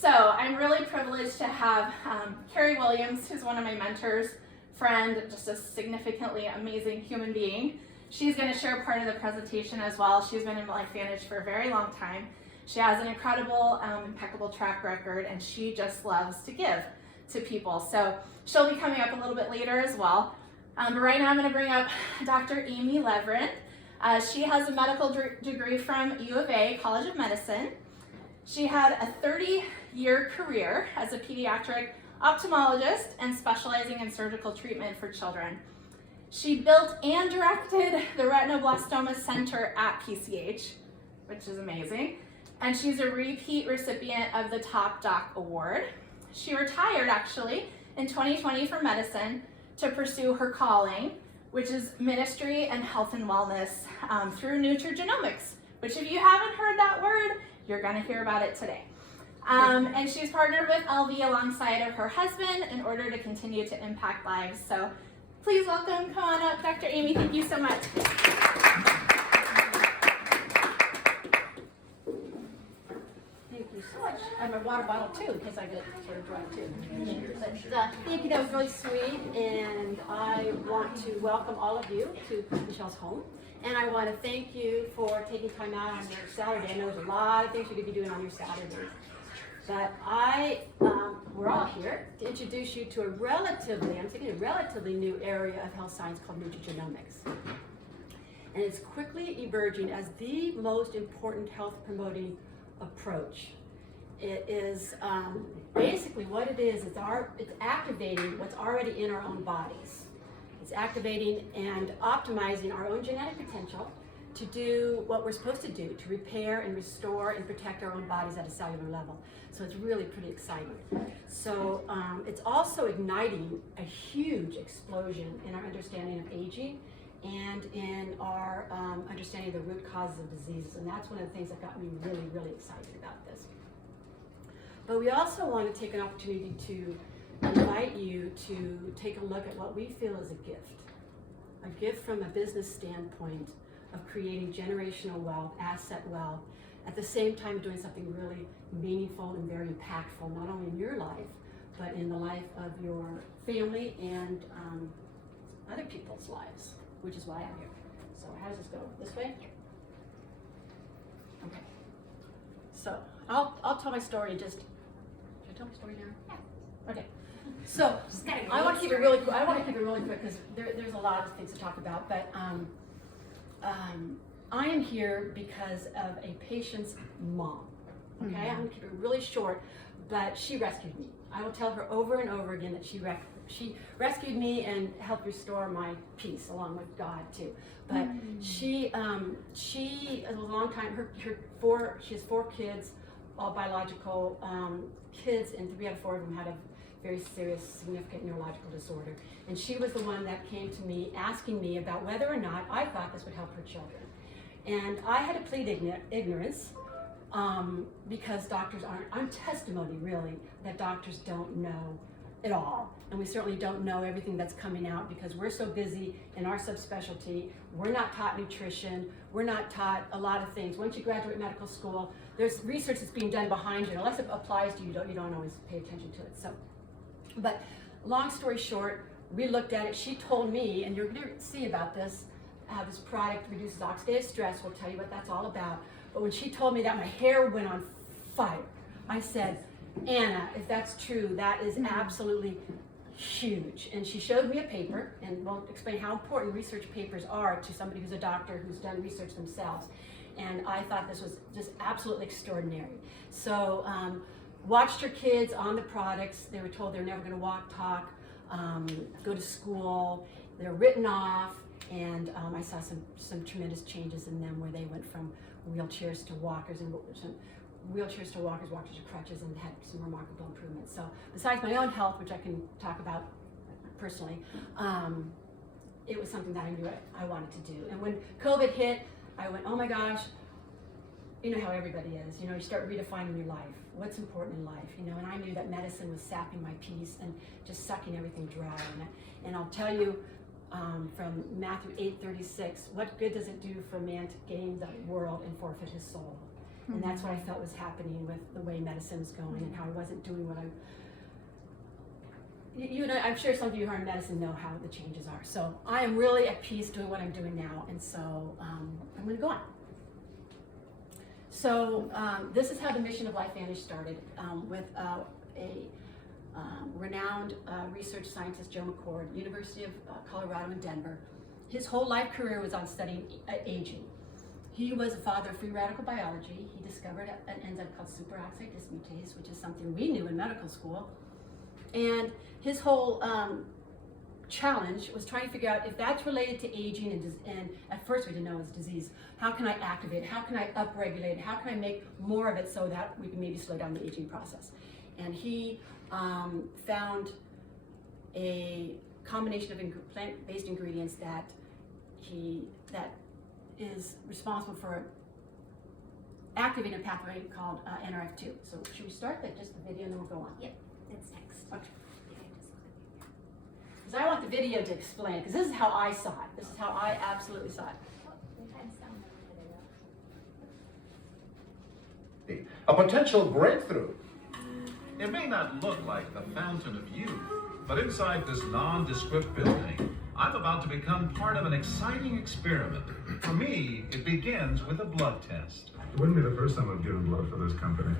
So I'm really privileged to have Carrie Williams, who's one of my mentors, friend, just a significantly amazing human being. She's going to share part of the presentation as well. She's been in LifeVantage for a very long time. She has an incredible, impeccable track record, and she just loves to give to people. So she'll be coming up a little bit later as well. But right now I'm going to bring up Dr. Amy Levrin. She has a medical degree from U of A, College of Medicine. She had a 30-year career as a pediatric ophthalmologist and specializing in surgical treatment for children. She built and directed the Retinoblastoma Center at PCH, which is amazing. And she's a repeat recipient of the Top Doc Award. She retired actually in 2020 from medicine to pursue her calling, which is ministry and health and wellness through nutrigenomics, which if you haven't heard that word, you're gonna hear about it today. And she's partnered with LV alongside of her husband in order to continue to impact lives. So please welcome, come on up, Dr. Amy, thank you so much. Thank you so much. I have my water bottle too, because I get sort of dry too. But thank you, that was really sweet, and I want to welcome all of you to Michelle's home. And I want to thank you for taking time out on your Saturday. I know there's a lot of things you could be doing on your Saturdays. But we're all here to introduce you to a relatively new area of health science called nutrigenomics. And it's quickly emerging as the most important health promoting approach. It is basically what it is, it's activating what's already in our own bodies. It's activating and optimizing our own genetic potential to do what we're supposed to do, to repair and restore and protect our own bodies at a cellular level. So it's really pretty exciting. So it's also igniting a huge explosion in our understanding of aging and in our understanding of the root causes of diseases. And that's one of the things that got me really, really excited about this. But we also want to take an opportunity to invite you to take a look at what we feel is a gift from a business standpoint of creating generational wealth, asset wealth, at the same time doing something really meaningful and very impactful, not only in your life, but in the life of your family and other people's lives, which is why I'm here. So how does this go? This way? Okay. So I'll tell my story in just, should I tell my story now? Yeah. Okay. So I want to keep it really quick. Because there's a lot of things to talk about. But I am here because of a patient's mom. Okay, I'm going to keep it really short. But she rescued me. I will tell her over and over again that she rescued me and helped restore my peace, along with God too. But she a long time. She has 4 kids, all biological kids, and 3 out of 4 of them had a very serious, significant neurological disorder. And she was the one that came to me asking me about whether or not I thought this would help her children. And I had to plead ignorance because doctors I'm testimony really that doctors don't know it all. And we certainly don't know everything that's coming out because we're so busy in our subspecialty. We're not taught nutrition. We're not taught a lot of things. Once you graduate medical school, there's research that's being done behind you. And unless it applies to you, you don't always pay attention to it. So. But long story short, we looked at it. She told me, and you're going to see about this, how this product reduces oxidative stress. We'll tell you what that's all about. But when she told me that, my hair went on fire. I said, Anna, if that's true, that is absolutely huge. And she showed me a paper, and we'll explain how important research papers are to somebody who's a doctor who's done research themselves. And I thought this was just absolutely extraordinary. So watched her kids on the products. They were told they're never going to walk, talk, go to school. They're written off, and I saw some tremendous changes in them where they went from wheelchairs to walkers, and wheelchairs to walkers to crutches, and had some remarkable improvements. So besides my own health, which I can talk about personally, it was something that I knew I wanted to do. And when COVID hit, I went, oh my gosh, you know how everybody is. You know, you start redefining your life. What's important in life, you know, and I knew that medicine was sapping my peace and just sucking everything dry. And I'll tell you from Matthew 8:36, what good does it do for a man to gain the world and forfeit his soul? And that's what I felt was happening with the way medicine was going and how I wasn't doing what you and I'm sure some of you who are in medicine know how the changes are. So I am really at peace doing what I'm doing now, and so I'm going to go on. So this is how the mission of LifeVantage started with a renowned research scientist, Joe McCord, University of Colorado in Denver. His whole life career was on studying aging. He was a father of free radical biology. He discovered an enzyme called superoxide dismutase, which is something we knew in medical school. And his whole challenge was trying to figure out if that's related to aging and at first we didn't know it was disease. How can I activate it? How can I upregulate it? How can I make more of it so that we can maybe slow down the aging process? And he found a combination of plant-based ingredients that is responsible for activating a pathway called NRF2. So should we start that, just the video, and then we'll go on? Yep, it's next. Okay. Because I want the video to explain, because this is how I saw it. This is how I absolutely saw it. A potential breakthrough. It may not look like the fountain of youth, but inside this nondescript building, I'm about to become part of an exciting experiment. For me, it begins with a blood test. It wouldn't be the first time I've given blood for this company.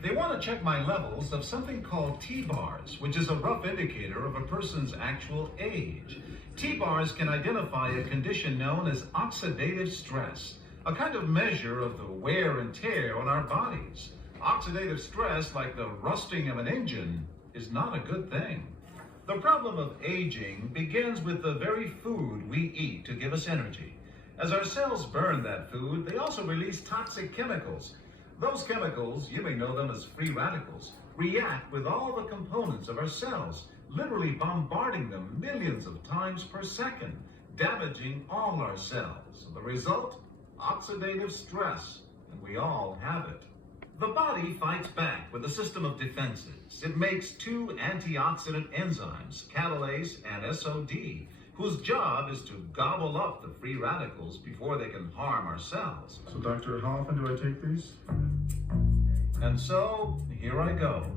They want to check my levels of something called T-bars, which is a rough indicator of a person's actual age. T-bars can identify a condition known as oxidative stress, a kind of measure of the wear and tear on our bodies. Oxidative stress, like the rusting of an engine, is not a good thing. The problem of aging begins with the very food we eat to give us energy. As our cells burn that food, they also release toxic chemicals. Those chemicals, you may know them as free radicals, react with all the components of our cells, literally bombarding them millions of times per second, damaging all our cells. The result? Oxidative stress, and we all have it. The body fights back with a system of defenses. It makes two antioxidant enzymes, catalase and SOD, whose job is to gobble up the free radicals before they can harm our cells. So, Doctor, how often do I take these? And so, here I go.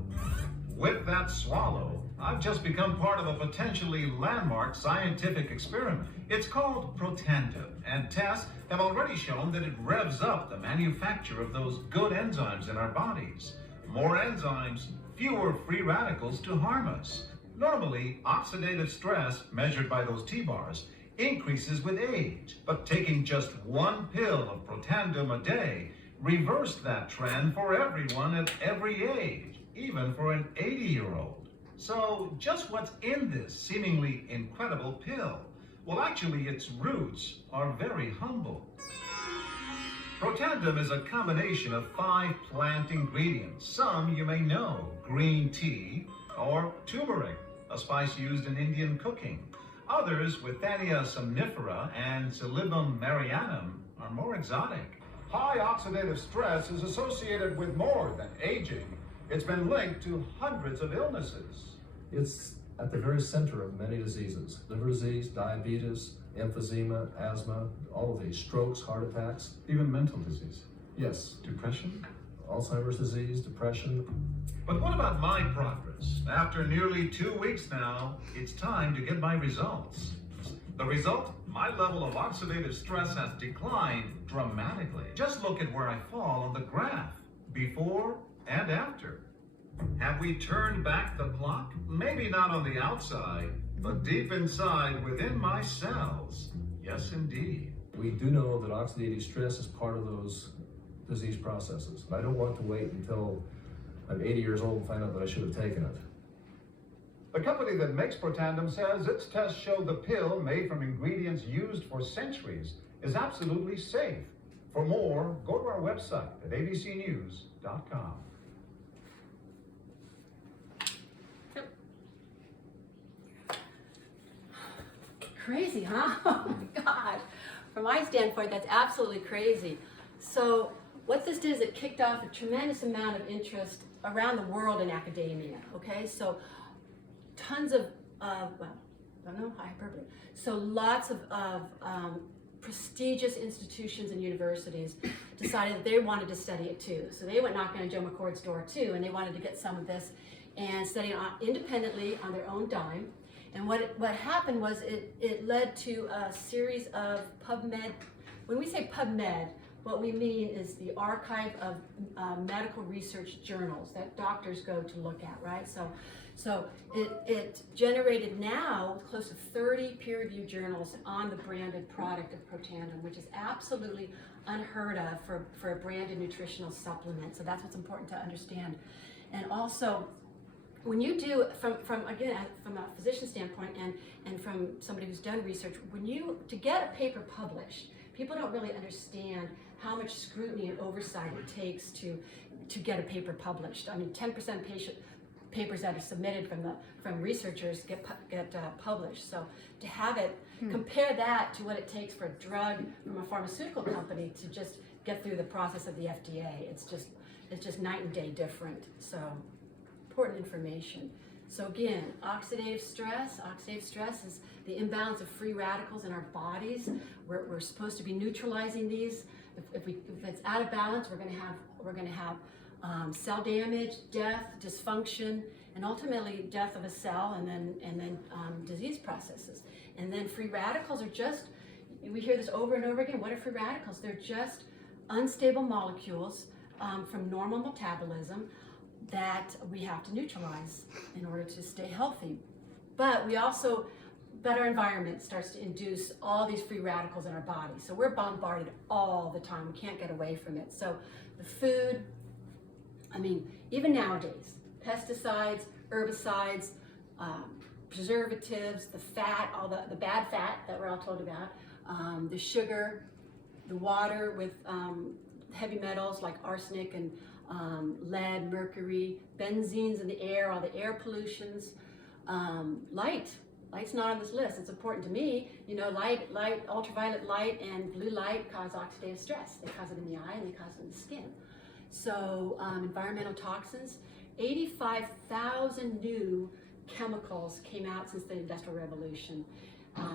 With that swallow, I've just become part of a potentially landmark scientific experiment. It's called Protandim, and tests have already shown that it revs up the manufacture of those good enzymes in our bodies. More enzymes, fewer free radicals to harm us. Normally, oxidative stress, measured by those T-bars, increases with age, but taking just one pill of Protandim a day reversed that trend for everyone at every age, even for an 80-year-old. So, just what's in this seemingly incredible pill? Well, actually, its roots are very humble. Protandim is a combination of 5 plant ingredients. Some you may know: green tea or turmeric, a spice used in Indian cooking. Others, Withania somnifera and Silybum marianum, are more exotic. High oxidative stress is associated with more than aging. It's been linked to hundreds of illnesses. It's at the very center of many diseases: liver disease, diabetes, emphysema, asthma, all of these, strokes, heart attacks. Even mental disease. Yes, Depression? Alzheimer's disease, depression. But what about my progress? After nearly 2 weeks now, it's time to get my results. The result? My level of oxidative stress has declined dramatically. Just look at where I fall on the graph, before and after. Have we turned back the clock? Maybe not on the outside, but deep inside within my cells. Yes, indeed. We do know that oxidative stress is part of those disease processes. And I don't want to wait until I'm 80 years old and find out that I should have taken it. The company that makes Protandim says its tests show the pill, made from ingredients used for centuries, is absolutely safe. For more, go to our website at abcnews.com. Crazy, huh? Oh my God. From my standpoint, that's absolutely crazy. So what this did is it kicked off a tremendous amount of interest around the world in academia, okay? So tons of, well, I don't know, hyperbole. So lots of prestigious institutions and universities decided that they wanted to study it too. So they went knocking on Joe McCord's door too, and they wanted to get some of this and study it independently on their own dime. And what happened was it led to a series of PubMed. When we say PubMed, what we mean is the archive of medical research journals that doctors go to look at, right? So it generated now close to 30 peer-reviewed journals on the branded product of Protandim, which is absolutely unheard of for a branded nutritional supplement. So that's what's important to understand. And also, when you do, from a physician standpoint and from somebody who's done research, to get a paper published, people don't really understand how much scrutiny and oversight it takes to get a paper published. I mean, 10% papers that are submitted from researchers get published. So to have it, compare that to what it takes for a drug from a pharmaceutical company to just get through the process of the FDA. It's just night and day different. So important information. So again, oxidative stress is the imbalance of free radicals in our bodies. We're supposed to be neutralizing these. If it's out of balance, we're going to have cell damage, death, dysfunction, and ultimately death of a cell, and then disease processes. And then free radicals are just, we hear this over and over again. What are free radicals? They're just unstable molecules from normal metabolism that we have to neutralize in order to stay healthy. But our environment starts to induce all these free radicals in our body. So we're bombarded all the time. We can't get away from it. So the food, I mean, even nowadays, pesticides, herbicides, preservatives, the fat, all the bad fat that we're all told about, the sugar, the water with heavy metals like arsenic and lead, mercury, benzenes in the air, all the air pollutions, Light's not on this list. It's important to me. You know, ultraviolet light and blue light cause oxidative stress. They cause it in the eye and they cause it in the skin. So environmental toxins, 85,000 new chemicals came out since the Industrial Revolution.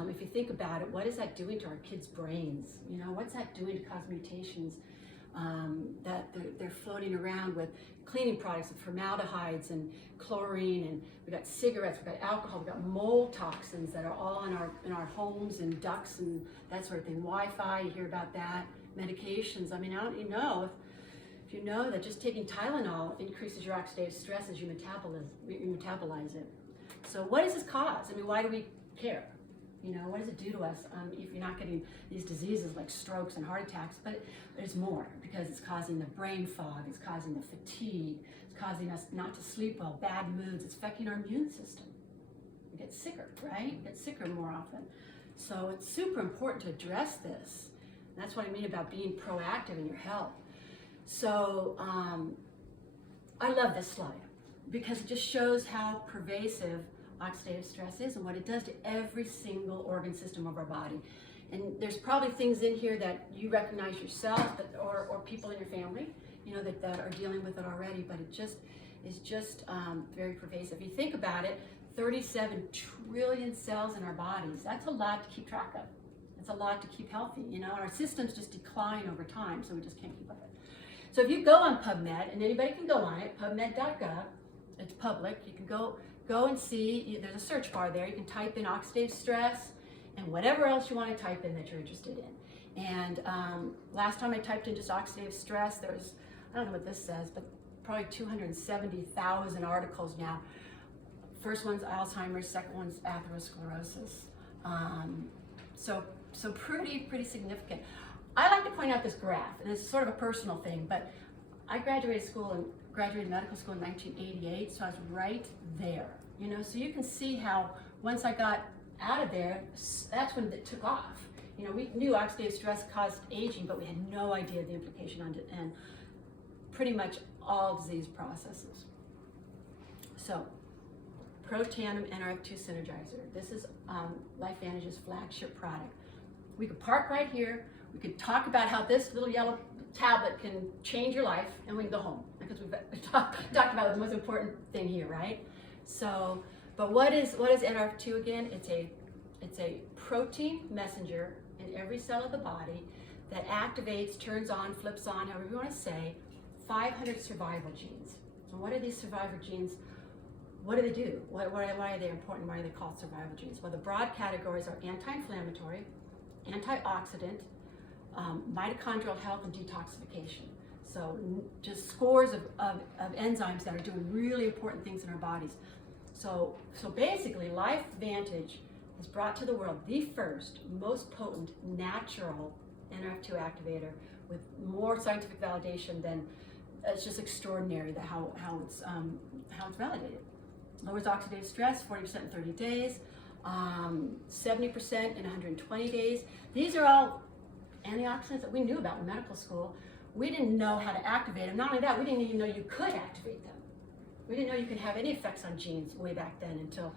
If you think about it, what is that doing to our kids' brains? You know, what's that doing to cause mutations that they're floating around with cleaning products with formaldehydes and chlorine, and we've got cigarettes, we've got alcohol, we've got mold toxins that are all in our homes and ducts and that sort of thing. Wi-Fi, you hear about that. Medications. I mean, you know that just taking Tylenol increases your oxidative stress as you metabolize it. So what does this cause? I mean, why do we care? You know, what does it do to us if you're not getting these diseases like strokes and heart attacks? But it's more, because it's causing the brain fog, it's causing the fatigue, it's causing us not to sleep well, bad moods, it's affecting our immune system. We get sicker, right? We get sicker more often. So it's super important to address this. And that's what I mean about being proactive in your health. So I love this slide because it just shows how pervasive oxidative stress is and what it does to every single organ system of our body. And there's probably things in here that you recognize yourself, or people in your family, you know, that are dealing with it already, but it just is just very pervasive. If you think about it, 37 trillion cells in our bodies, that's a lot to keep track of. It's a lot to keep healthy. You know, our systems just decline over time, so we just can't keep up with it. So if you go on PubMed, and anybody can go on it, pubmed.gov, it's public, you can go and see, there's a search bar there, you can type in oxidative stress and whatever else you want to type in that you're interested in. And last time I typed in just oxidative stress, there was, I don't know what this says, but probably 270,000 articles now. First one's Alzheimer's, second one's atherosclerosis. So pretty significant. I like to point out this graph, and it's sort of a personal thing, but I graduated medical school in 1988, so I was right there, you know, so you can see how once I got out of there, that's when it took off. You know, we knew oxidative stress caused aging, but we had no idea the implication on it, and pretty much all disease processes. So, Protandim NRF2 Synergizer. This is LifeVantage's flagship product. We could park right here. We could talk about how this little yellow tablet can change your life, and we can go home because we've talked about the most important thing here, right? So, but what is NRF2 again? It's a protein messenger in every cell of the body that activates, turns on, flips on, however you want to say, 500 survival genes. And what are these survival genes? What do they do? Why are they important? Why are they called survival genes? Well, the broad categories are anti-inflammatory, antioxidant, mitochondrial health, and detoxification. So just scores of enzymes that are doing really important things in our bodies. So basically, LifeVantage has brought to the world the first, most potent, natural NRF2 activator with more scientific validation than, it's just extraordinary that how it's validated. Lowers oxidative stress 40% in 30 days, 70% in 120 days. These are all antioxidants that we knew about in medical school. We didn't know how to activate them. Not only that, we didn't even know you could activate them. We didn't know you could have any effects on genes way back then until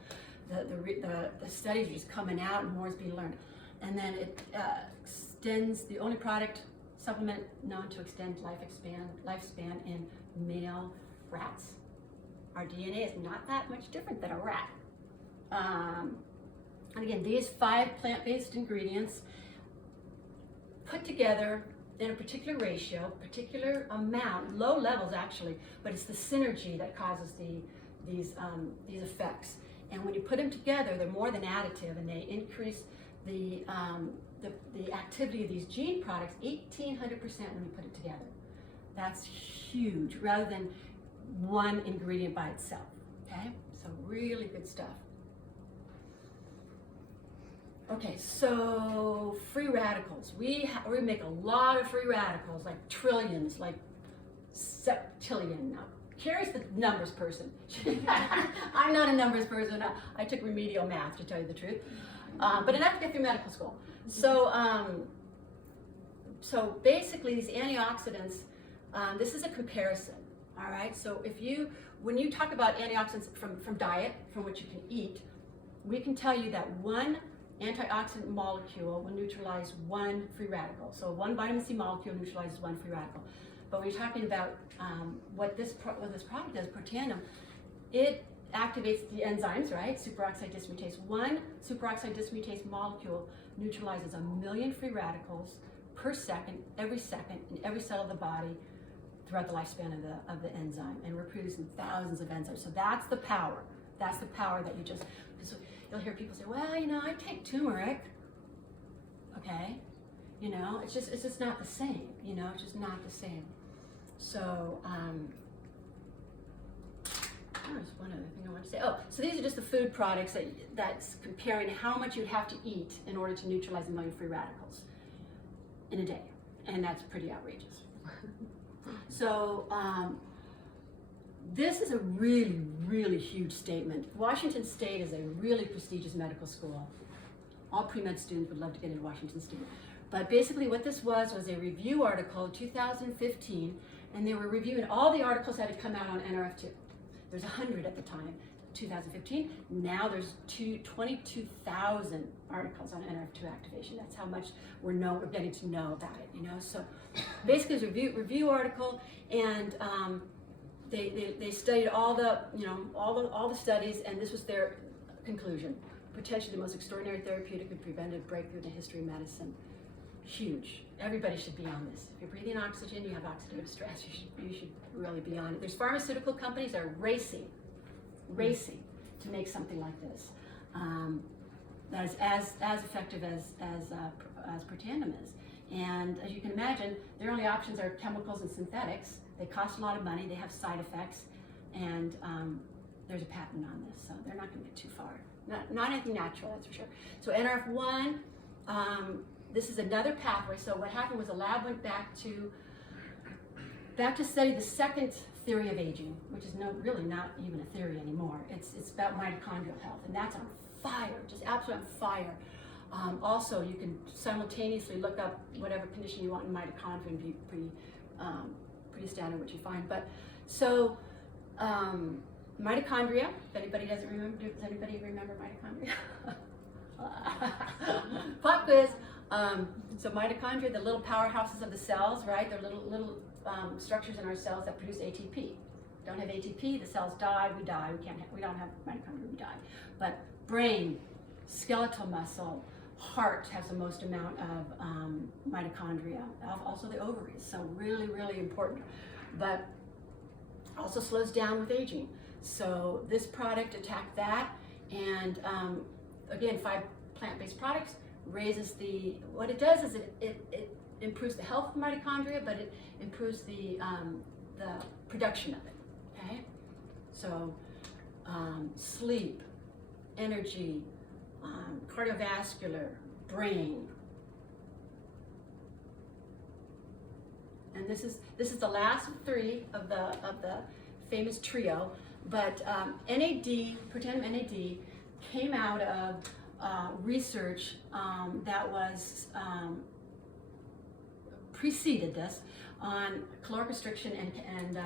the studies are just coming out and more is being learned. And then it extends, the only product supplement known to extend lifespan in male rats. Our DNA is not that much different than a rat. And again, these 5 plant-based ingredients put together in a particular ratio, particular amount, low levels actually, but it's the synergy that causes these effects. And when you put them together, they're more than additive, and they increase the activity of these gene products 1,800% when you put it together. That's huge, rather than one ingredient by itself. Okay, so really good stuff. Okay, so free radicals. We make a lot of free radicals, like trillions, like septillion. Now, Carrie's the numbers person. I'm not a numbers person. I took remedial math, to tell you the truth, but enough to get through medical school. So, so basically, these antioxidants. This is a comparison. All right. So when you talk about antioxidants from diet, from what you can eat, we can tell you that one antioxidant molecule will neutralize 1 free radical. So 1 vitamin C molecule neutralizes 1 free radical. But when you're talking about what this product does, Protandim, it activates the enzymes, right? Superoxide dismutase. 1 superoxide dismutase molecule neutralizes 1 million free radicals per second, every second, in every cell of the body throughout the lifespan of the enzyme. And we're producing thousands of enzymes. So that's the power. That's the power that you just, because you'll hear people say, well, you know, I take turmeric. Okay. You know, it's just not the same. You know, it's just not the same. So, there's one other thing I want to say. Oh, so these are just the food products that's comparing how much you'd have to eat in order to neutralize 1 million free radicals in a day. And that's pretty outrageous. So, this is a really, really huge statement. Washington State is a really prestigious medical school. All pre-med students would love to get into Washington State. But basically what this was a review article in 2015, and they were reviewing all the articles that had come out on NRF2. There's 100 at the time, 2015. Now there's 22,000 articles on NRF2 activation. That's how much we're getting to know about it, you know? So basically it's a review article, and they studied all the studies, and this was their conclusion. Potentially the most extraordinary therapeutic and preventive breakthrough in the history of medicine. Huge. Everybody should be on this. If you're breathing oxygen, you have oxidative stress, you should really be on it. There's pharmaceutical companies that are racing to make something like this. That is as effective as Protandim is. And as you can imagine, their only options are chemicals and synthetics. They cost a lot of money, they have side effects, and there's a patent on this, so they're not going to get too far. Not anything natural, that's for sure. So NRF1, this is another pathway. So what happened was the lab went back to study the second theory of aging, which is really not even a theory anymore. It's about mitochondrial health, and that's on fire, just absolutely on fire. Also, you can simultaneously look up whatever condition you want in mitochondria and be pretty standard what you find. But so mitochondria. If anybody does anybody remember mitochondria? Pop quiz. So mitochondria, the little powerhouses of the cells, right? They're little structures in our cells that produce ATP. Don't have ATP, the cells die, we die. We don't have mitochondria, we die. But brain, skeletal muscle, heart has the most amount of mitochondria, also the ovaries, so really, really important. But also slows down with aging. So this product attacked that, and again, 5 plant-based products raises what it does is it improves the health of mitochondria, but it improves the production of it, okay? So sleep, energy, cardiovascular, brain. And this is the last 3 of the famous trio, but Protandim NAD came out of research that was preceded this on caloric restriction and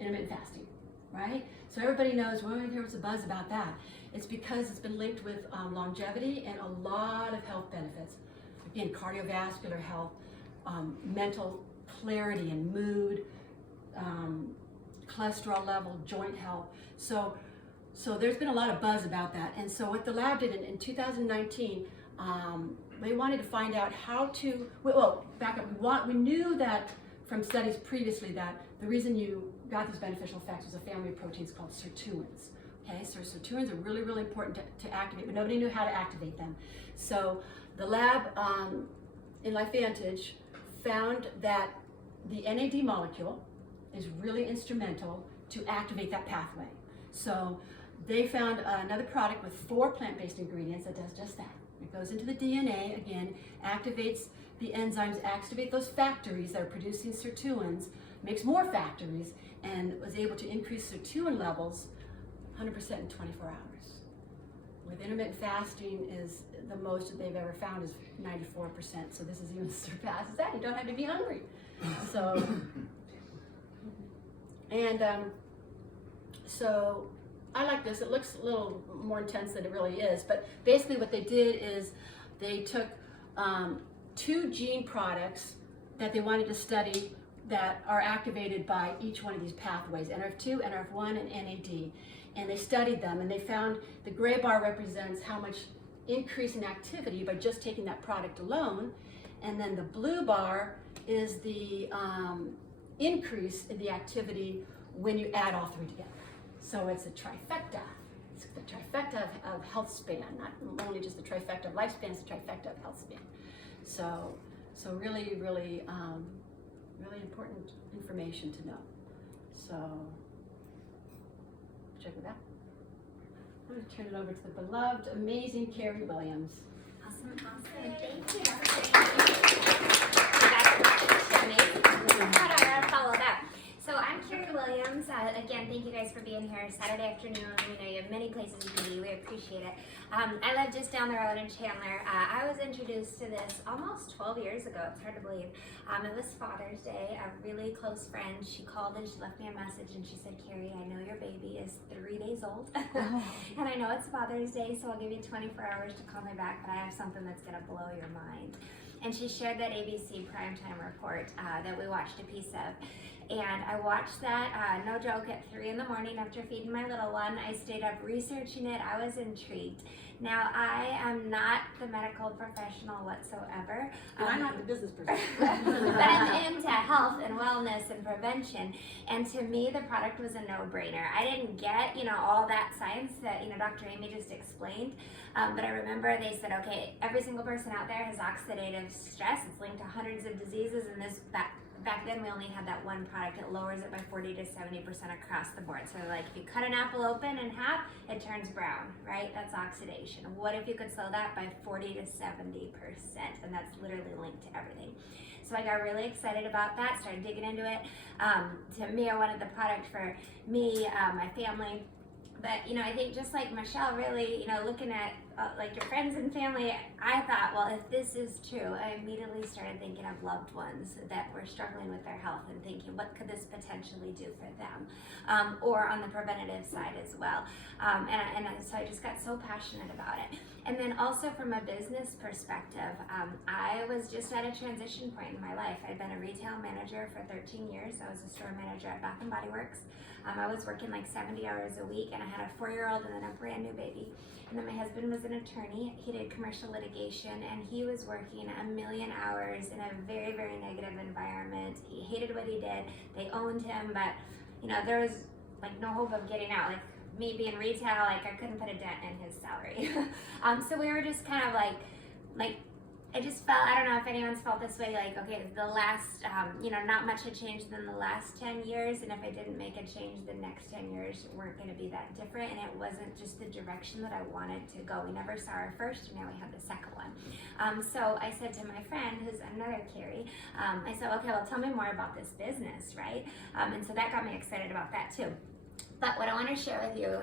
intermittent fasting, right? So everybody knows, well, there was a buzz about that. It's because it's been linked with longevity and a lot of health benefits. Again, cardiovascular health, mental clarity and mood, cholesterol level, joint health. So there's been a lot of buzz about that. And so what the lab did in 2019, they wanted to find out how to, well, back up, we knew that from studies previously that the reason you got these beneficial effects was a family of proteins called sirtuins. Okay, so sirtuins are really, really important to activate, but nobody knew how to activate them. So the lab in LifeVantage found that the NAD molecule is really instrumental to activate that pathway. So they found another product with 4 plant-based ingredients that does just that. It goes into the DNA, again, activates the enzymes, activate those factories that are producing sirtuins, makes more factories, and was able to increase sirtuin levels 100% in 24 hours. With intermittent fasting is the most that they've ever found is 94%, so this is even surpasses that. You don't have to be hungry. So, and so I like this. It looks a little more intense than it really is, but basically what they did is they took 2 gene products that they wanted to study that are activated by each one of these pathways, NRF2, NRF1, and NAD. And they studied them, and they found the gray bar represents how much increase in activity by just taking that product alone, and then the blue bar is the increase in the activity when you add all 3 together. So it's a trifecta. It's the trifecta of health span, not only just the trifecta of lifespan, it's the trifecta of health span. So really, really, really important information to know. So check it out. I'm going to turn it over to the beloved, amazing Carrie Williams. Awesome. Thank you. That was amazing. How do I follow that? So I'm Carrie Williams. Again, thank you guys for being here Saturday afternoon. We know you have many places you can be. We appreciate it. I live just down the road in Chandler. I was introduced to this almost 12 years ago. It's hard to believe. It was Father's Day. A really close friend, she called and she left me a message and she said, Carrie, I know your baby is 3 days old. And I know it's Father's Day, so I'll give you 24 hours to call me back, but I have something that's going to blow your mind. And she shared that ABC primetime report that we watched a piece of. And I watched that, no joke, at 3 in the morning after feeding my little one. I stayed up researching it. I was intrigued. Now, I am not the medical professional whatsoever. I'm not the business person. But I'm into health and wellness and prevention. And to me, the product was a no-brainer. I didn't get, all that science that, Dr. Amy just explained. But I remember they said, okay, every single person out there has oxidative stress. It's linked to hundreds of diseases, and this back then we only had that one product. It lowers it by 40 to 70% across the board. So like if you cut an apple open in half, it turns brown, right? That's oxidation. What if you could slow that by 40 to 70%? And that's literally linked to everything. So I got really excited about that, started digging into it. To me, I wanted the product for me, my family. But, I think just like Michelle, really, looking at like your friends and family, I thought, well, if this is true, I immediately started thinking of loved ones that were struggling with their health and thinking, what could this potentially do for them? Or on the preventative side as well. And so I just got so passionate about it. And then also from a business perspective, I was just at a transition point in my life. I'd been a retail manager for 13 years. I was a store manager at Bath & Body Works. I was working like 70 hours a week, and I had a 4-year-old and then a brand new baby. And then my husband was in an attorney. He did commercial litigation, and he was working a million hours in a very, very negative environment. He hated what he did. They owned him, but there was like no hope of getting out. Like me being retail, like I couldn't put a dent in his salary. So we were just kind of like I just felt, I don't know if anyone's felt this way, like, okay, the last, not much had changed in the last 10 years, and if I didn't make a change, the next 10 years weren't going to be that different, and it wasn't just the direction that I wanted to go. We never saw our first, and now we had the second one. So I said to my friend, who's another Carrie, I said, okay, well, tell me more about this business, right? And so that got me excited about that too. But what I want to share with you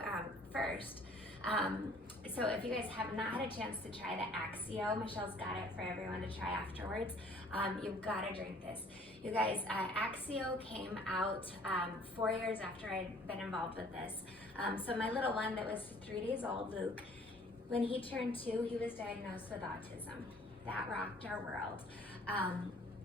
first, so if you guys have not had a chance to try the Axio, Michelle's got it for everyone to try afterwards. You've got to drink this. You guys, Axio came out 4 years after I'd been involved with this. So my little one that was 3 days old, Luke, when he turned 2, he was diagnosed with autism. That rocked our world.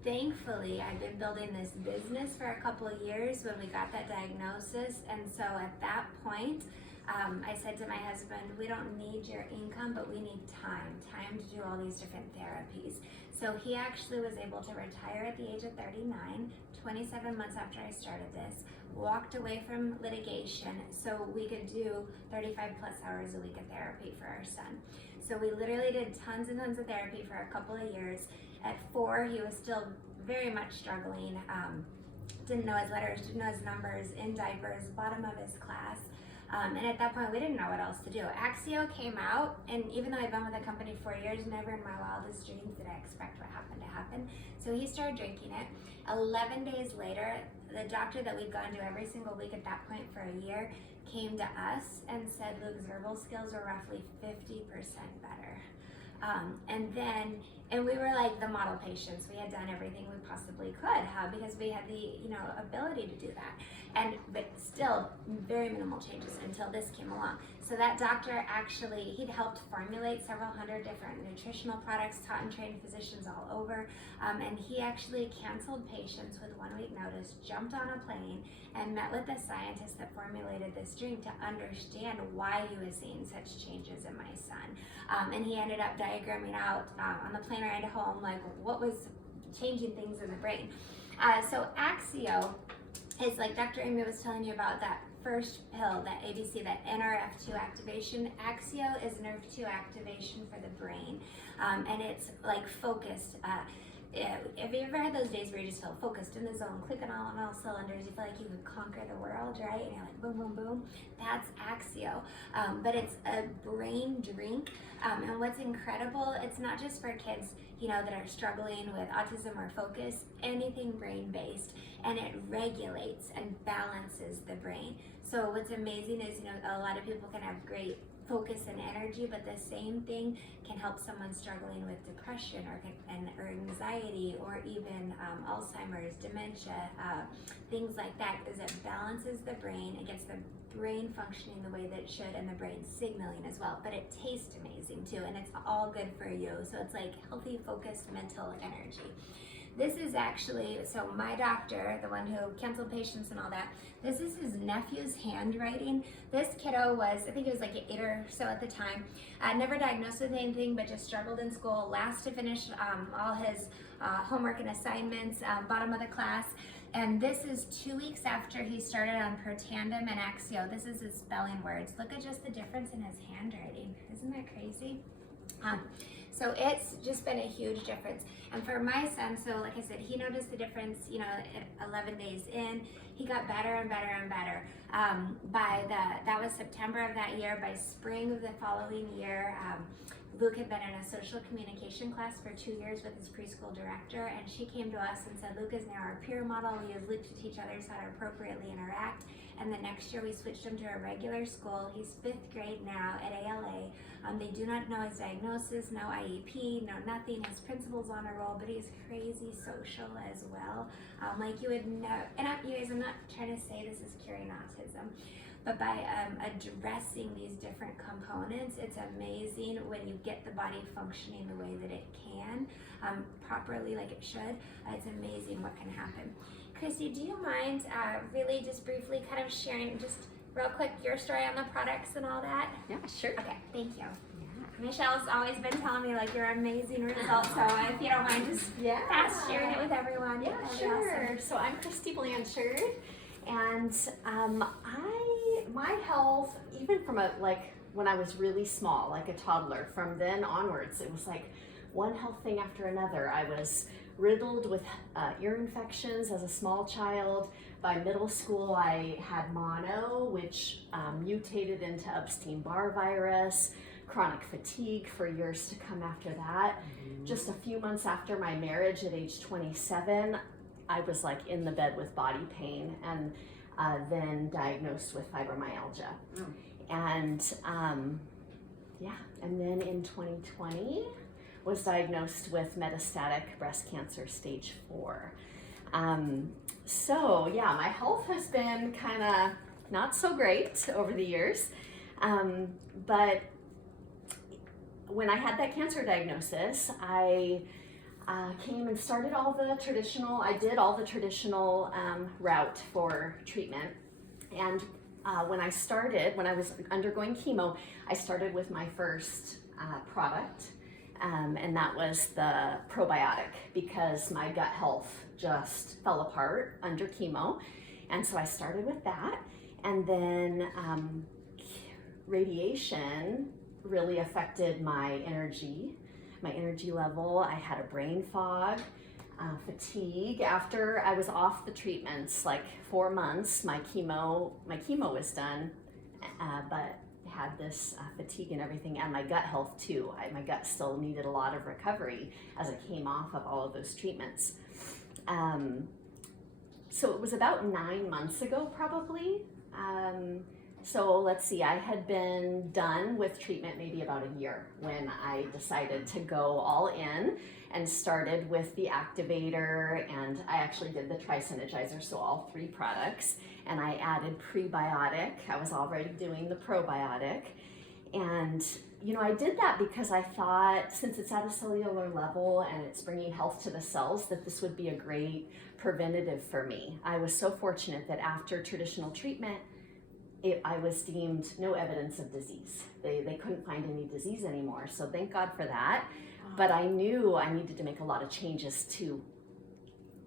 Thankfully, I've been building this business for a couple of years when we got that diagnosis, and so at that point, I said to my husband, we don't need your income, but we need time to do all these different therapies. So he actually was able to retire at the age of 39, 27 months after I started this, walked away from litigation so we could do 35 plus hours a week of therapy for our son. So we literally did tons and tons of therapy for a couple of years. At 4, he was still very much struggling, didn't know his letters, didn't know his numbers, in diapers, bottom of his class. And at that point, we didn't know what else to do. Axio came out, and even though I'd been with the company 4 years, never in my wildest dreams did I expect what happened to happen. So he started drinking it. 11 days later, the doctor that we'd gone to every single week at that point for a year came to us and said Luke's verbal skills were roughly 50% better. And we were like the model patients. We had done everything we possibly could because we had the ability to do that. But still very minimal changes until this came along. So that doctor actually, he'd helped formulate several hundred different nutritional products, taught and trained physicians all over. And he actually canceled patients with 1 week notice, jumped on a plane, and met with the scientist that formulated this drink to understand why he was seeing such changes in my son. And he ended up diagramming out on the plane ride home, like what was changing things in the brain. So Axio is like Dr. Amy was telling you about that first pill, that ABC, that NRF2 activation. Axio is NRF2 activation for the brain, and it's like focused. Have you ever had those days where you just feel focused in the zone, clicking on all cylinders, you feel like you could conquer the world, right? And you're like boom, boom, boom. That's Axio, but it's a brain drink, and what's incredible, it's not just for kids that are struggling with autism or focus, anything brain-based, and it regulates and balances the brain. So what's amazing is, a lot of people can have great focus and energy, but the same thing can help someone struggling with depression or anxiety or even Alzheimer's, dementia, things like that, is it balances the brain, it gets the brain functioning the way that it should, and the brain signaling as well, but it tastes amazing too, and it's all good for you. So it's like healthy, focused, mental energy. This is actually, so my doctor, the one who canceled patients and all that, this is his nephew's handwriting. This kiddo was, I think he was like 8 or so at the time, never diagnosed with anything, but just struggled in school, last to finish all his homework and assignments, bottom of the class. And this is 2 weeks after he started on Protandim and Axio. This is his spelling words. Look at just the difference in his handwriting. Isn't that crazy? So it's just been a huge difference. And for my son, so like I said, he noticed the difference, 11 days in. He got better and better and better. That was September of that year. By spring of the following year, Luke had been in a social communication class for 2 years with his preschool director, and she came to us and said, Luke is now our peer model. We use Luke to teach others how to appropriately interact. And the next year we switched him to a regular school. He's 5th grade now at ALA. They do not know his diagnosis, no IEP, no nothing. His principal's on a roll, but he's crazy social as well. Like you would know, and you guys, I'm not trying to say this is curing autism, but by addressing these different components, it's amazing when you get the body functioning the way that it can, properly like it should. It's amazing what can happen. Christy, do you mind really just briefly kind of sharing just real quick your story on the products and all that? Yeah, sure. Okay, thank you. Yeah. Michelle's always been telling me like your amazing results, so if you don't mind just fast sharing it with everyone. Yeah, that'd be sure. awesome. So I'm Christy Blanchard, and my health, even from when I was really small, like a toddler, from then onwards, it was like one health thing after another. I was riddled with ear infections as a small child. By middle school, I had mono, which mutated into Epstein-Barr virus, chronic fatigue for years to come after that. Just a few months after my marriage at age 27, I was like in the bed with body pain, and then diagnosed with fibromyalgia. And and then in 2020 was diagnosed with metastatic breast cancer stage 4. So yeah, my health has been kind of not so great over the years, but when I had that cancer diagnosis, I came and started I did all the traditional route for treatment. And when I was undergoing chemo, I started with my first product, and that was the probiotic, because my gut health just fell apart under chemo. And so I started with that, and then radiation really affected my energy level. I had a brain fog, fatigue. After I was off the treatments, like 4 months, my chemo was done, but had this fatigue and everything, and my gut health too. My gut still needed a lot of recovery as I came off of all of those treatments. So it was about 9 months ago, probably. So let's see, I had been done with treatment maybe about a year when I decided to go all in and started with the activator, and I actually did the tri-synergizer, so all 3 products, and I added prebiotic. I was already doing the probiotic, and I did that because I thought, since it's at a cellular level and it's bringing health to the cells, that this would be a great preventative for me. I was so fortunate that after traditional treatment, I was deemed no evidence of disease. They couldn't find any disease anymore, so thank God for that. But I knew I needed to make a lot of changes to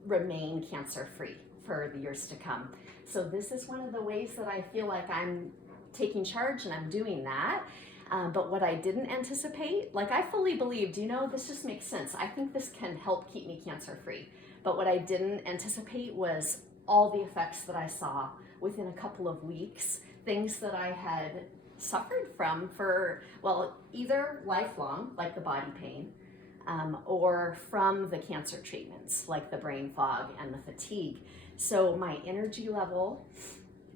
remain cancer-free for the years to come. So this is one of the ways that I feel like I'm taking charge, and I'm doing that. But what I didn't anticipate, I fully believed, this just makes sense. I think this can help keep me cancer-free. But what I didn't anticipate was all the effects that I saw within a couple of weeks, things that I had suffered from for, either lifelong, like the body pain, or from the cancer treatments, like the brain fog and the fatigue. So my energy level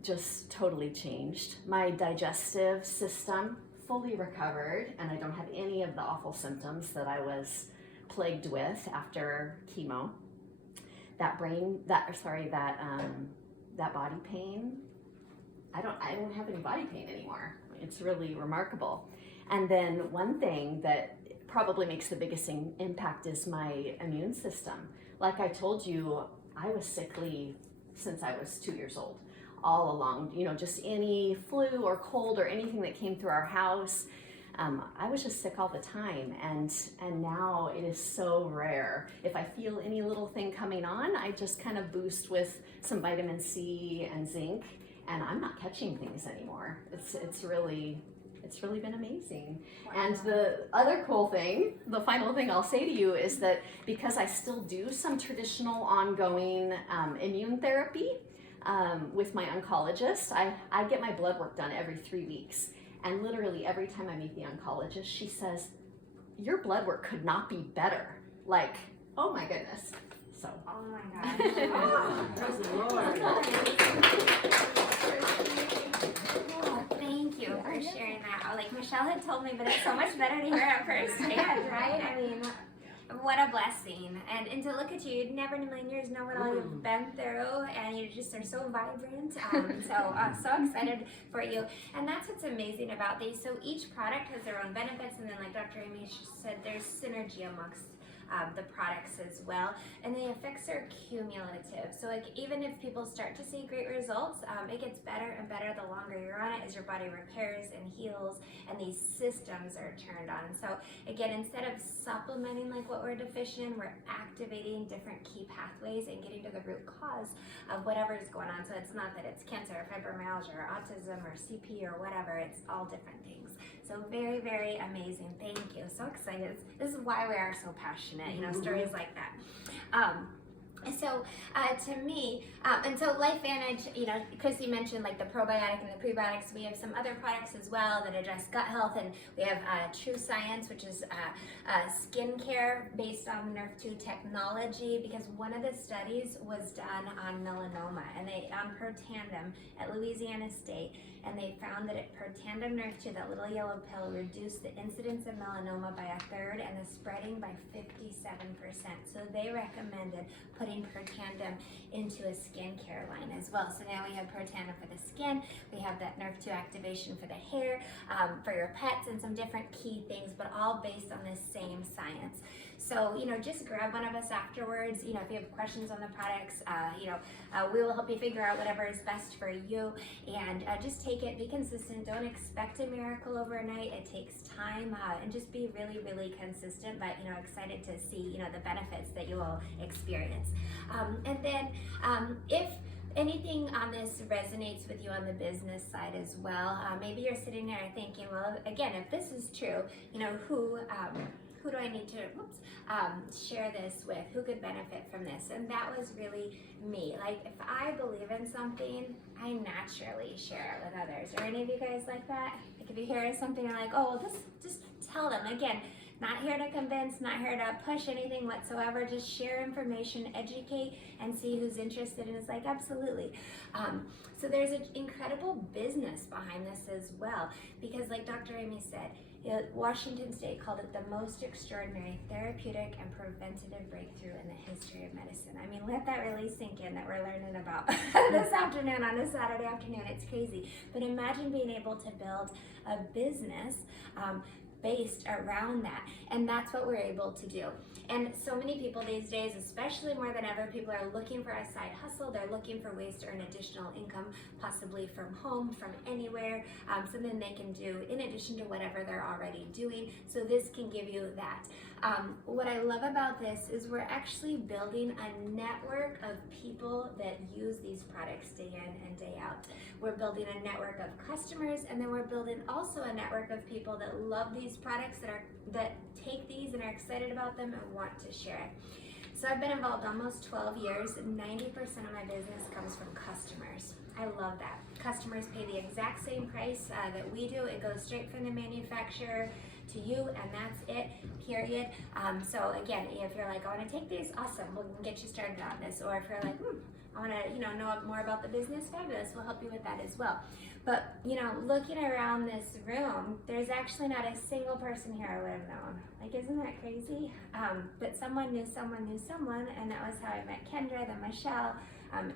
just totally changed. My digestive system fully recovered, and I don't have any of the awful symptoms that I was plagued with after chemo. That body pain, I don't have any body pain anymore. It's really remarkable. And then one thing that probably makes the biggest impact is my immune system. Like I told you, I was sickly since I was 2 years old, all along, just any flu or cold or anything that came through our house. I was just sick all the time, and now it is so rare. If I feel any little thing coming on, I just kind of boost with some vitamin C and zinc, and I'm not catching things anymore. It's really been amazing. Wow. And the other cool thing, the final thing I'll say to you, is that because I still do some traditional ongoing immune therapy with my oncologist, I get my blood work done every 3 weeks. And literally every time I meet the oncologist, she says, your blood work could not be better. Oh my goodness. So. Oh my gosh. Praise the Lord. Thank you for sharing that. Michelle had told me, but it's so much better to hear it firsthand, right? I mean, what a blessing. And to look at you, you'd never in a million years know what all you've been through, and you just are so vibrant. So excited for you. And that's what's amazing about these. So each product has their own benefits, and then like Dr. Amy said, there's synergy amongst the products as well. And the effects are cumulative. So like even if people start to see great results, it gets better and better the longer you're on it as your body repairs and heals and these systems are turned on. So again, instead of supplementing like what we're deficient in, we're activating different key pathways and getting to the root cause of whatever is going on. So it's not that it's cancer or fibromyalgia or autism or CP or whatever, it's all different things. So very, very amazing. Thank you. So excited. This is why we are so passionate, you know, stories like that. So to me, and so LifeVantage, you know, Chrissy mentioned like the probiotic and the prebiotics. We have some other products as well that address gut health, and we have True Science, which is skincare based on Nerf2 technology, because one of the studies was done on melanoma, and they on Protandim at Louisiana State, and they found that Protandim Nerf2, that little yellow pill, reduced the incidence of melanoma by 1/3 and the spreading by 57%. So they recommended putting Protandim into a skincare line as well. So now we have Protandim for the skin, we have that Nerf2 activation for the hair, for your pets, and some different key things, but all based on the same science. So, you know, just grab one of us afterwards. You know, if you have questions on the products, we will help you figure out whatever is best for you, and just take it, be consistent. Don't expect a miracle overnight. It takes time, and just be really, really consistent, but, you know, excited to see, you know, the benefits that you will experience. And then if anything on this resonates with you on the business side as well, maybe you're sitting there thinking, well, again, if this is true, you know, who do I need to share this with? Who could benefit from this? And that was really me. Like, if I believe in something, I naturally share it with others. Are any of you guys like that? Like, if you hear something, you're like, oh, well, just tell them. Again, not here to convince, not here to push anything whatsoever. Just share information, educate, and see who's interested. And it's like, absolutely. So there's an incredible business behind this as well, because like Dr. Amy said, you know, Washington State called it the most extraordinary therapeutic and preventative breakthrough in the history of medicine. I mean, let that really sink in that we're learning about this afternoon on a Saturday afternoon. It's crazy. But imagine being able to build a business based around that, and that's what we're able to do. And so many people these days, especially more than ever, people are looking for a side hustle. They're looking for ways to earn additional income, possibly from home, from anywhere, something they can do in addition to whatever they're already doing. So this can give you that. What I love about this is we're actually building a network of people that use these products day in and day out. We're building a network of customers, and then we're building also a network of people that love these products, that take these and are excited about them and want to share it. So I've been involved almost 12 years. 90% of my business comes from customers. I love that. Customers pay the exact same price that we do. It goes straight from the manufacturer to you, and that's it, period. So again, if you're like, I want to take these, awesome, we can get you started on this. Or if you're like, I want to, know more about the business, fabulous, we'll help you with that as well. But, looking around this room, there's actually not a single person here I would have known. Like, isn't that crazy? But someone knew someone knew someone, and that was how I met Kendra, then Michelle,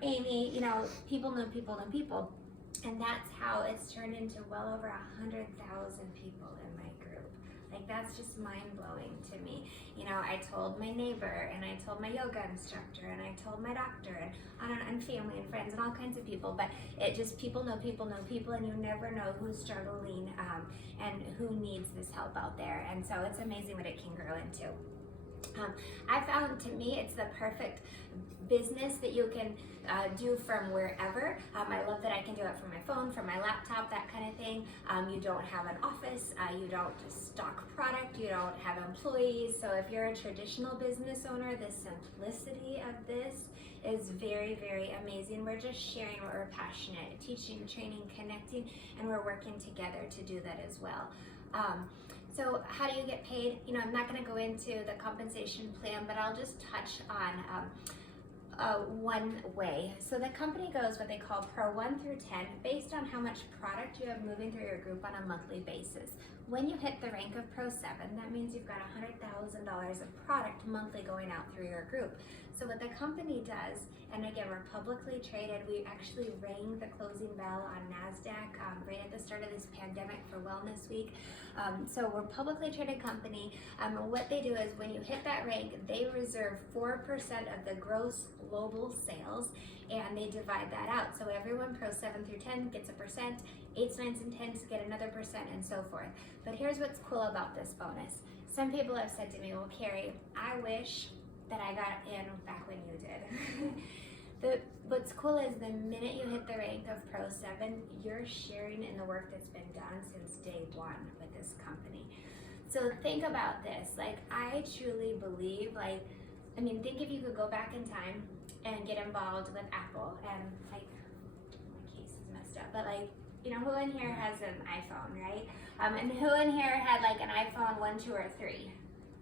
Amy, people knew people knew people. And that's how it's turned into well over 100,000 people in my group. Like, that's just mind-blowing to me. I told my neighbor, and I told my yoga instructor, and I told my doctor, and family and friends and all kinds of people. But it just, people know people know people, and you never know who's struggling and who needs this help out there. And so it's amazing what it can grow into. I found, to me, it's the perfect business that you can do from wherever. I love that I can do it from my phone, from my laptop, that kind of thing. You don't have an office, you don't stock product, you don't have employees. So if you're a traditional business owner, the simplicity of this is very, very amazing. We're just sharing what we're passionate, teaching, training, connecting, and we're working together to do that as well. So how do you get paid? I'm not going to go into the compensation plan, but I'll just touch on one way. So the company goes what they call Pro 1 through 10 based on how much product you have moving through your group on a monthly basis. When you hit the rank of Pro 7, that means you've got $100,000 of product monthly going out through your group. So what the company does, and again, we're publicly traded, we actually rang the closing bell on NASDAQ, right at the start of this pandemic for Wellness Week. So we're a publicly traded company. What they do is when you hit that rank, they reserve 4% of the gross global sales, and they divide that out. So everyone Pro 7 through 10 gets a percent, 8s, 9s, and 10s get another percent, and so forth. But here's what's cool about this bonus. Some people have said to me, well, Carrie, I wish that I got in back when you did. What's cool is the minute you hit the rank of Pro 7, you're sharing in the work that's been done since day one with this company. So think about this. Like, I truly believe, think if you could go back in time and get involved with Apple, and my case is messed up, but who in here has an iPhone, right? And who in here had an iPhone 1, 2, or 3?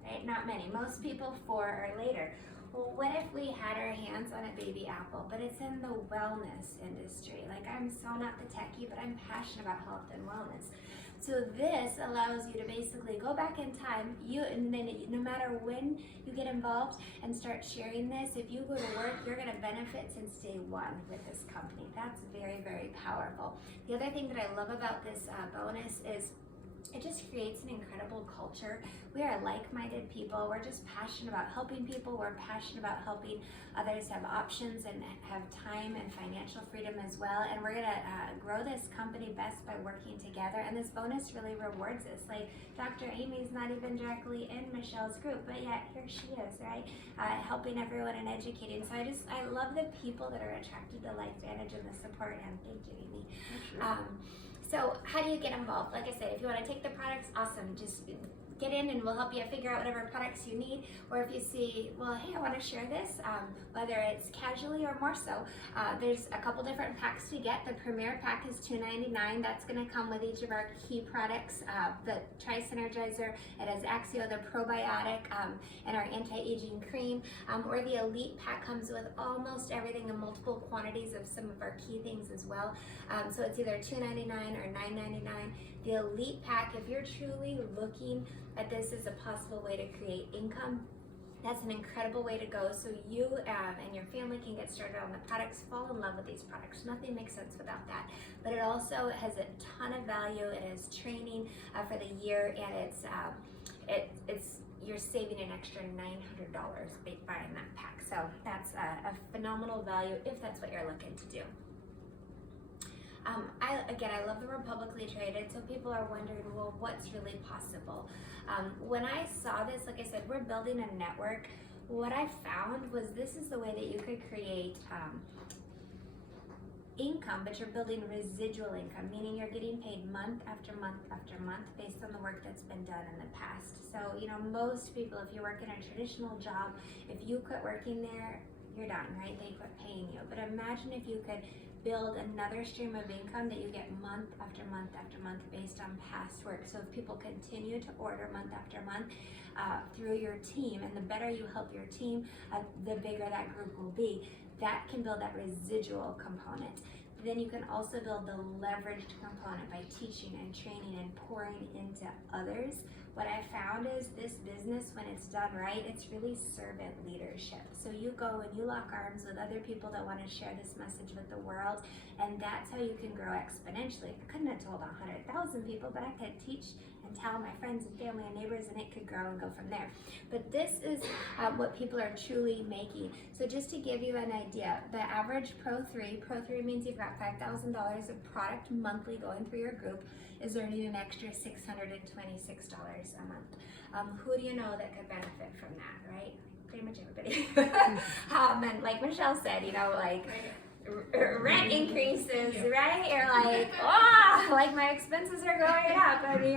Right? Not many. Most people 4 or later. Well, what if we had our hands on a baby Apple, but it's in the wellness industry? I'm so not the techie, but I'm passionate about health and wellness. So this allows you to basically go back in time, and then no matter when you get involved and start sharing this, if you go to work, you're gonna benefit since day one with this company. That's very, very powerful. The other thing that I love about this bonus is it just creates an incredible culture. We are like-minded people. We're just passionate about helping people. We're passionate about helping others have options and have time and financial freedom as well. And we're gonna grow this company best by working together. And this bonus really rewards us. Dr. Amy's not even directly in Michelle's group, but yet here she is, right? Helping everyone and educating. So I love the people that are attracted to LifeVantage and the support. And thank you, Amy. So how do you get involved? Like I said, if you want to take the products, awesome. Just get in and we'll help you figure out whatever products you need. Or if you see, well, hey, I want to share this, whether it's casually or more so, there's a couple different packs we get. The Premier Pack is $2.99. That's going to come with each of our key products. The Tri-Synergizer, it has Axio, the probiotic, and our anti-aging cream. Or the Elite Pack comes with almost everything in multiple quantities of some of our key things as well. So it's either $2.99 or $9.99. The Elite Pack, if you're truly looking at this as a possible way to create income, that's an incredible way to go. So you and your family can get started on the products, fall in love with these products. Nothing makes sense without that. But it also has a ton of value. It has training for the year, and it's you're saving an extra $900 buying that pack. So that's a phenomenal value if that's what you're looking to do. I love that we're publicly traded, so people are wondering, well, what's really possible? When I saw this, like I said, we're building a network. What I found was this is the way that you could create income, but you're building residual income, meaning you're getting paid month after month after month based on the work that's been done in the past. So, most people, if you work in a traditional job, if you quit working there, you're done, right? They quit paying you. But imagine if you could build another stream of income that you get month after month after month based on past work. So if people continue to order month after month through your team, and the better you help your team, the bigger that group will be. That can build that residual component. Then you can also build the leveraged component by teaching and training and pouring into others. What I found is this business, when it's done right, it's really servant leadership. So you go and you lock arms with other people that want to share this message with the world, and that's how you can grow exponentially. I couldn't have told 100,000 people, but I could teach and tell my friends and family and neighbors, and it could grow and go from there. But this is what people are truly making. So just to give you an idea, the average Pro 3 means you've got $5,000 of product monthly going through your group, is earning an extra $626 a month. Who do you know that could benefit from that, right? Pretty much everybody. And like Michelle said, rent increases, right? You're like my expenses are going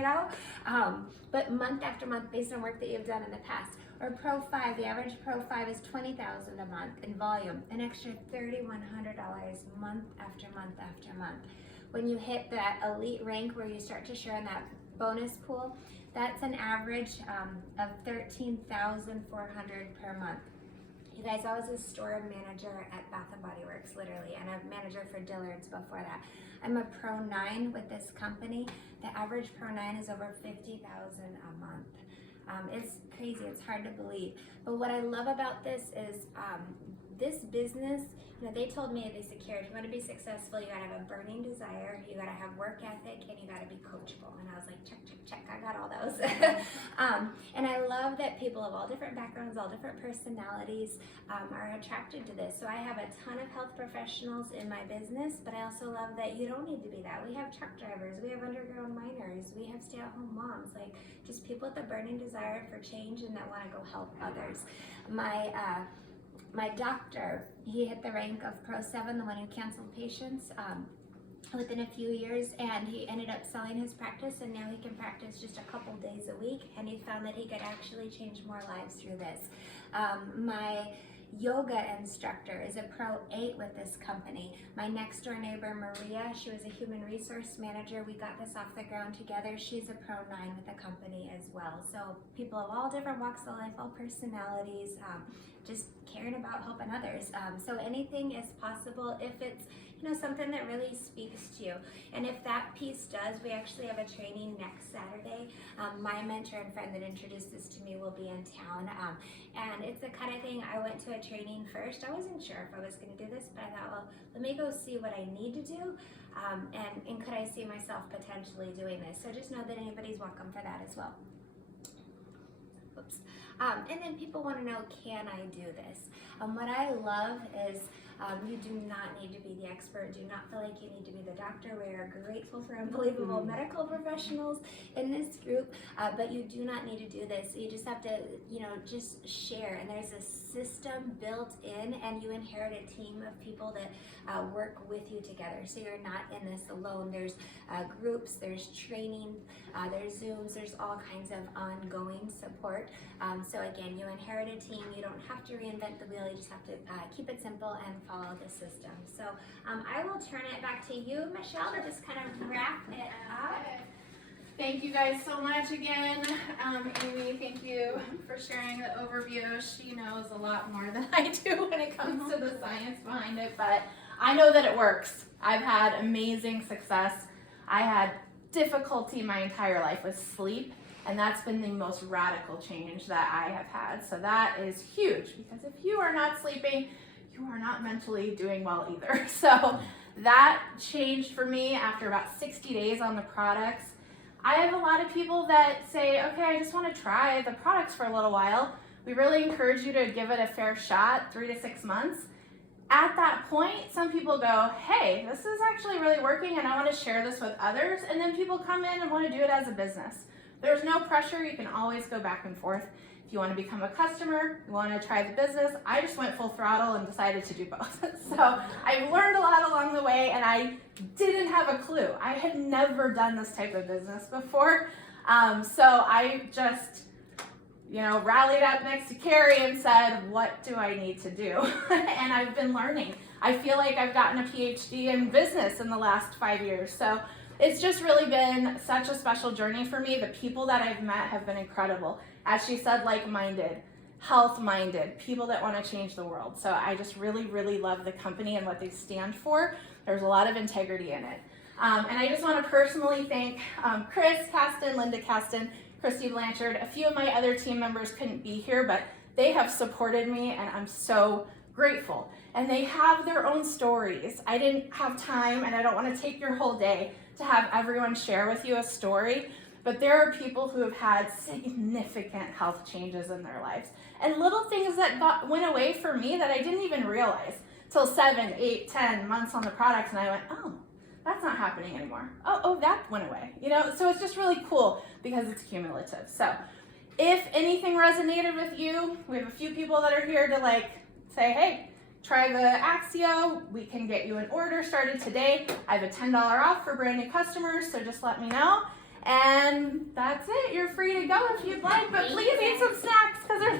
up, but month after month based on work that you've done in the past. Or Pro 5, the average Pro 5 is $20,000 a month in volume, an extra $3,100 month after month after month. When you hit that elite rank where you start to share in that bonus pool, that's an average of $13,400 per month. You guys, I was a store manager at Bath & Body Works, literally, and a manager for Dillard's before that. I'm a Pro 9 with this company. The average Pro 9 is over $50,000 a month. It's crazy, it's hard to believe. But what I love about this is this business, they told me, they said, Kara, if you want to be successful, you got to have a burning desire, you got to have work ethic, and you got to be coachable. And I was like, check, check, check, I got all those. And I love that people of all different backgrounds, all different personalities are attracted to this. So I have a ton of health professionals in my business, but I also love that you don't need to be that. We have truck drivers, we have underground miners, we have stay-at-home moms, like just people with a burning desire for change and that want to go help others. My doctor, he hit the rank of Pro 7, the one who canceled patients within a few years, and he ended up selling his practice, and now he can practice just a couple days a week, and he found that he could actually change more lives through this. My yoga instructor is a Pro 8 with this company. My next door neighbor, Maria, she was a human resource manager. We got this off the ground together. She's a Pro 9 with the company as well. So people of all different walks of life, all personalities, just caring about helping others. So anything is possible if it's something that really speaks to you. And if that piece does, we actually have a training next Saturday. My mentor and friend that introduced this to me will be in town. And it's the kind of thing, I went to a training first. I wasn't sure if I was going to do this, but I thought, well, let me go see what I need to do. And could I see myself potentially doing this? So just know that anybody's welcome for that as well. Oops. And then people want to know, can I do this? What I love is you do not need to be the expert. Do not feel like you need to be the doctor. We are grateful for unbelievable medical professionals in this group, but you do not need to do this. You just have to, just share. And there's a system built in, and you inherit a team of people that work with you together. So you're not in this alone. There's groups, there's training, there's Zooms, there's all kinds of ongoing support. So again, you inherit a team. You don't have to reinvent the wheel. You just have to keep it simple and follow the system. So I will turn it back to you, Michelle, to just kind of wrap it up. Thank you guys so much again. Amy, thank you for sharing the overview. She knows a lot more than I do when it comes to the science behind it, but I know that it works. I've had amazing success. I had difficulty my entire life with sleep, and that's been the most radical change that I have had. So that is huge, because if you are not sleeping, you are not mentally doing well either. So that changed for me after about 60 days on the products. I have a lot of people that say, okay, I just want to try the products for a little while. We really encourage you to give it a fair shot, 3 to 6 months. At that point, some people go, hey, this is actually really working and I want to share this with others. And then people come in and want to do it as a business. There's no pressure. You can always go back and forth. If you want to become a customer, you want to try the business. I just went full throttle and decided to do both. So I've learned a lot along the way, and I didn't have a clue. I had never done this type of business before. So I just, rallied up next to Carrie and said, what do I need to do? And I've been learning. I feel like I've gotten a PhD in business in the last 5 years. So it's just really been such a special journey for me. The people that I've met have been incredible. As she said, like-minded, health-minded, people that want to change the world. So I just really, really love the company and what they stand for. There's a lot of integrity in it. And I just want to personally thank Chris Caston, Linda Caston, Christy Blanchard. A few of my other team members couldn't be here, but they have supported me, and I'm so grateful. And they have their own stories. I didn't have time, and I don't want to take your whole day to have everyone share with you a story, but there are people who have had significant health changes in their lives. And little things that went away for me that I didn't even realize till 7, 8, 10 months on the products, and I went, oh, that's not happening anymore. Oh, that went away. So it's just really cool because it's cumulative. So if anything resonated with you, we have a few people that are here to say, hey, try the Axio. We can get you an order started today. I have a $10 off for brand new customers, so just let me know. And that's it. You're free to go if you'd like, but please eat some snacks because there's